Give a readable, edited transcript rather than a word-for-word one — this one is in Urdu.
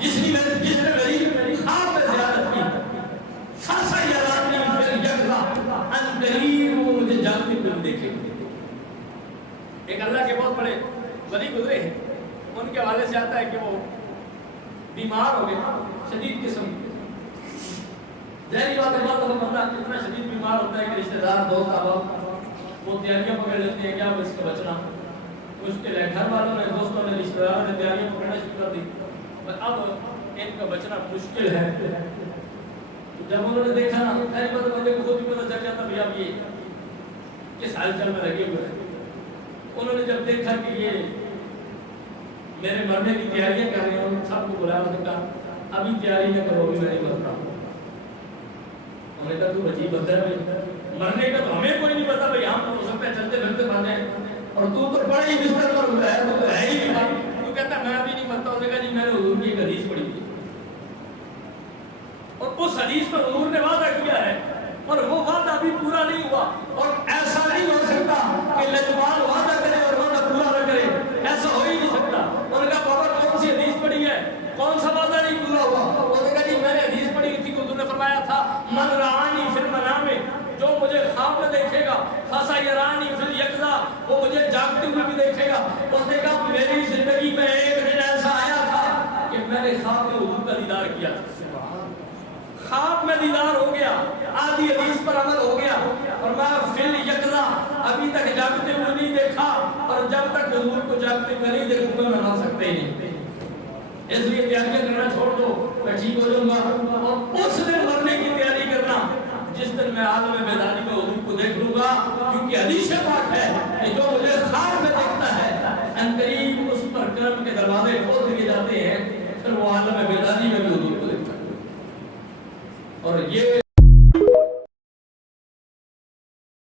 جس نے میری خواب میں زیارت کی فَسَيَرَانِي فِي الْيَقْظَةِ ان قریب وہ مجھے جاگتے ہوئے دیکھے گا۔ ایک اللہ کے بہت بڑے ولی گزرے ہیں، ان کے حوالے سے آتا ہے کہ وہ بیمار ہو گئے شدید قسم، ظاہری بات ہے بعض دفعہ بندہ اتنا شدید بیمار ہوتا ہے کہ رشتہ دار دوست احباب وہ تیاریاں پکڑ لیتے ہیں کہ اب اس کا بچنا مشکل ہے، گھر والوں نے دوستوں نے رشتہ داروں نے تیاریاں پکڑنا شروع کر دی، اب ان کا بچنا مشکل ہے۔ جب انہوں نے دیکھا نا ظاہری بات بندے کو خود بھی پتہ چل جاتا بھیا یہ کس حال چل میں لگے ہوئے ہیں، انہوں نے جب دیکھا کہ یہ میرے مرنے کی تیاریاں کر رہے ہیں، ان سب کو بلایا، انہوں نے کہا ابھی تیاری نہ کرو، ابھی میں نہیں مرتا ہوں۔ انہوں نے کہا تو عجیب بات ہے، مرنے کا تو ہمیں کوئی نہیں پتا بھائی، ہم تو ہو سکتا ہے چلتے پھرتے مر جائیں، اور تو پڑے ہی بستر پر ہوا ہے، تو ہے ہی نہیں، تو کہتا میں ابھی نہیں مرتا۔ انہوں نے کہا جی میں نے حضور کی ایک حدیث پڑھی تھی، اور اس حدیث پر حضور نے وعدہ کیا ہے، اور وہ وعدہ ابھی پورا نہیں ہوا، اور ایسا نہیں ہو سکتا کہ لجبال وعدہ کرے اور وعدہ پورا نہ کرے، ایسا ہو ہی نہیں سکتا۔ انہوں نے کہا بابا کون سی حدیث پڑھی ہے، کون سا وعدہ نہیں پورا ہوا؟ انہوں نے کہا جی میں نے حدیث پڑھی تھی کہ حضور نے فرمایا تھا من رعانی فی المنام، جو مجھے خواب میں دیکھے گا، فسیرانی فی الیقظہ، وہ مجھے جاگتے ہوئے بھی دیکھے گا۔ انہوں نے کہا میری زندگی میں ایک دن ایسا آیا تھا کہ میں نے خواب میں حضور کا دیدار کیا تھا، خواب میں دیدار ہو گیا، آدھی حدیث پر عمل ہو گیا، اور میں فی الیقظہ ابھی تک جاگتے ہوئے نہیں دیکھا، اور جب تک حضور کو جاگتے ہوئے نہیں دیکھوں گا میں مر سکتے ہی نہیں، اس لیے تیاریاں کرنا چھوڑ دو، میں ٹھیک ہو جاؤں گا، اور اس دن مرنے کی تیاری کرنا جس دن میں عالم بیداری میں حضور کو دیکھ لوں گا، کیونکہ حدیث پاک ہے کہ جو مجھے خواب میں دیکھتا ہے عنقریب اس پر کرم کے دروازے کھول دیے جاتے ہیں، پھر وہ عالم بیداری میں بھی حضور کو دیکھتا ہے۔ اور یہ